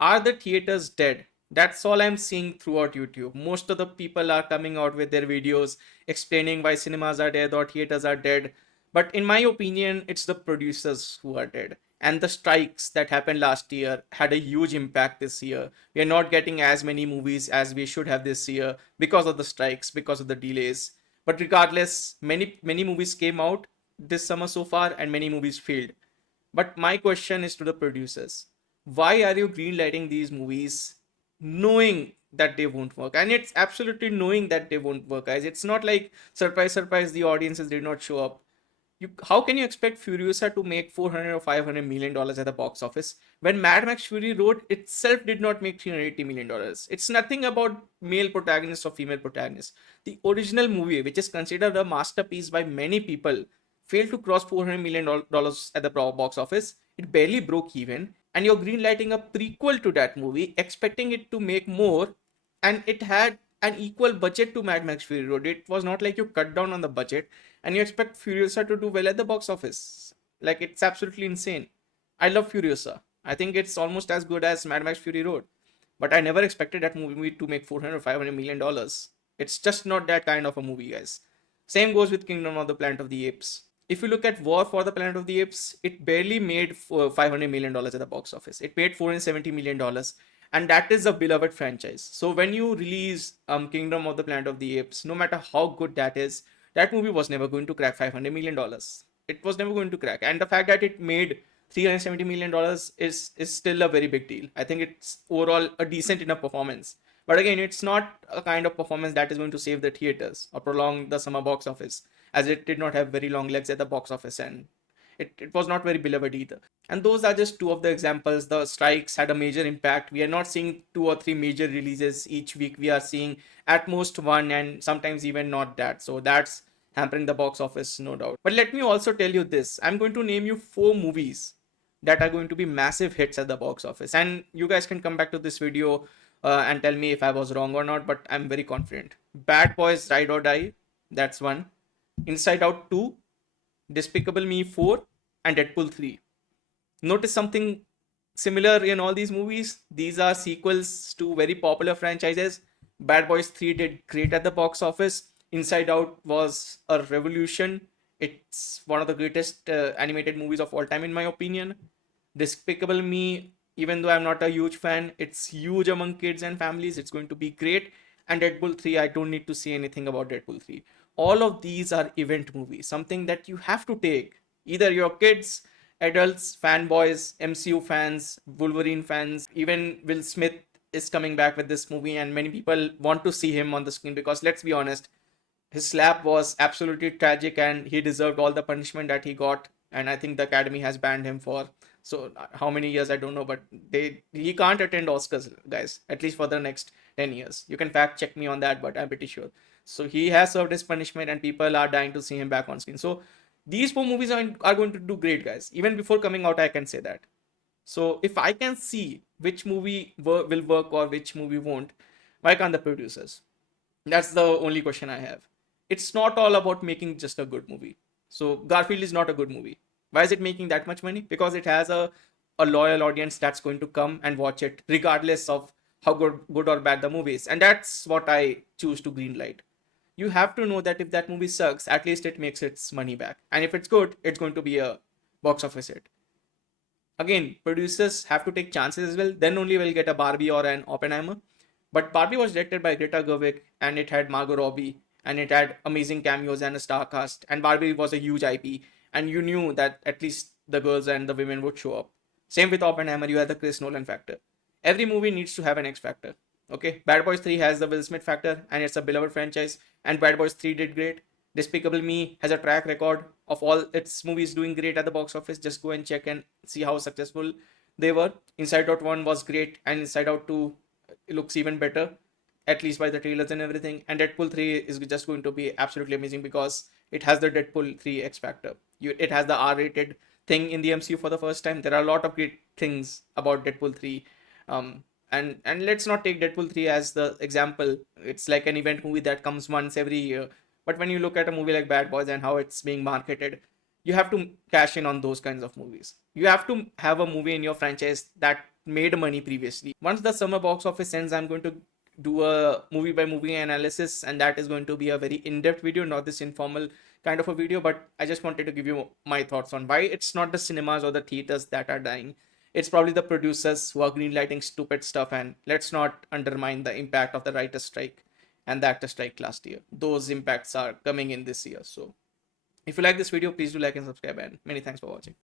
Are the theaters dead? That's all I'm seeing throughout YouTube. Most of the people are coming out with their videos explaining why cinemas are dead or theaters are dead. But in my opinion, it's the producers who are dead. And the strikes that happened last year had a huge impact this year. We are not getting as many movies as we should have this year because of the strikes, because of the delays. But regardless, many movies came out this summer so far, and many movies failed. But my question is to the producers, why are you greenlighting these movies knowing that they won't work? And it's absolutely knowing that they won't work, guys. It's not like surprise, surprise, the audiences did not show up. How can you expect Furiosa to make 400 or 500 million dollars at the box office when Mad Max Fury Road itself did not make 380 million dollars? It's nothing about male protagonist or female protagonist. The original movie, which is considered a masterpiece by many people, failed to cross 400 million dollars at the box office. It barely broke even, and you're greenlighting a prequel to that movie, expecting it to make more, and it had an equal budget to Mad Max Fury Road. It was not like you cut down on the budget and you expect Furiosa to do well at the box office. Like, it's absolutely insane. I love Furiosa. I think it's almost as good as Mad Max Fury Road. But I never expected that movie to make 400 500 million dollars. It's just not that kind of a movie, guys. Same goes with Kingdom of the Planet of the Apes. If you look at War for the Planet of the Apes, it barely made $500 million at the box office. It made $470 million. And that is a beloved franchise. So when you release Kingdom of the Planet of the Apes, no matter how good that is, that movie was never going to crack $500 million. It was never going to crack. And the fact that it made $370 million is still a very big deal. I think it's overall a decent enough performance. But again, it's not a kind of performance that is going to save the theaters or prolong the summer box office, as it did not have very long legs at the box office, and it was not very beloved either. And those are just two of the examples. The strikes had a major impact. We are not seeing two or three major releases each week. We are seeing at most one, and sometimes even not that. So that's hampering the box office, no doubt. But let me also tell you this. I'm going to name you four movies that are going to be massive hits at the box office. And you guys can come back to this video and tell me if I was wrong or not, but I'm very confident. Bad Boys Ride or Die, that's one. Inside Out 2, Despicable Me 4, and Deadpool 3. Notice something similar in all these movies. These are sequels to very popular franchises. Bad Boys 3 did great at the box office. Inside Out was a revolution. It's one of the greatest animated movies of all time, in my opinion. Despicable Me, even though I'm not a huge fan, it's huge among kids and families. It's going to be great. And Deadpool 3, I don't need to say anything about Deadpool 3. All of these are event movies, something that you have to take. Either your kids, adults, fanboys, MCU fans, Wolverine fans, even Will Smith is coming back with this movie, and many people want to see him on the screen because let's be honest, his slap was absolutely tragic and he deserved all the punishment that he got. And I think the Academy has banned him for so how many years I don't know, but he can't attend Oscars, guys, at least for the next 10 years. You can fact check me on that, but I'm pretty sure. So he has served his punishment and people are dying to see him back on screen. So these four movies are going to do great, guys. Even before coming out, I can say that. So if I can see which movie will work or which movie won't, why can't the producers? That's the only question I have. It's not all about making just a good movie. So Garfield is not a good movie. Why is it making that much money? Because it has a loyal audience that's going to come and watch it regardless of how good or bad the movie is. And that's what I choose to greenlight. You have to know that if that movie sucks, at least it makes its money back. And if it's good, it's going to be a box office hit. Again, producers have to take chances as well. Then only we'll get a Barbie or an Oppenheimer. But Barbie was directed by Greta Gerwig and it had Margot Robbie and it had amazing cameos and a star cast. And Barbie was a huge IP and you knew that at least the girls and the women would show up. Same with Oppenheimer, you had the Chris Nolan factor. Every movie needs to have an X factor. Okay, Bad Boys 3 has the Will Smith factor and it's a beloved franchise. And Bad Boys 3 did great. Despicable Me has a track record of all its movies doing great at the box office. Just go and check and see how successful they were. Inside Out 1 was great and Inside Out 2 looks even better, at least by the trailers and everything. And Deadpool 3 is just going to be absolutely amazing because it has the Deadpool 3 X Factor. It has the R-rated thing in the MCU for the first time. There are a lot of great things about Deadpool 3. And let's not take Deadpool 3 as the example. It's like an event movie that comes once every year. But when you look at a movie like Bad Boys and how it's being marketed, you have to cash in on those kinds of movies. You have to have a movie in your franchise that made money previously. Once the summer box office ends, I'm going to do a movie by movie analysis, and that is going to be a very in-depth video, not this informal kind of a video. But I just wanted to give you my thoughts on why it's not the cinemas or the theaters that are dying. It's probably the producers who are greenlighting stupid stuff, and let's not undermine the impact of the writer strike and the actor strike last year. Those impacts are coming in this year. So if you like this video, please do like and subscribe, and many thanks for watching.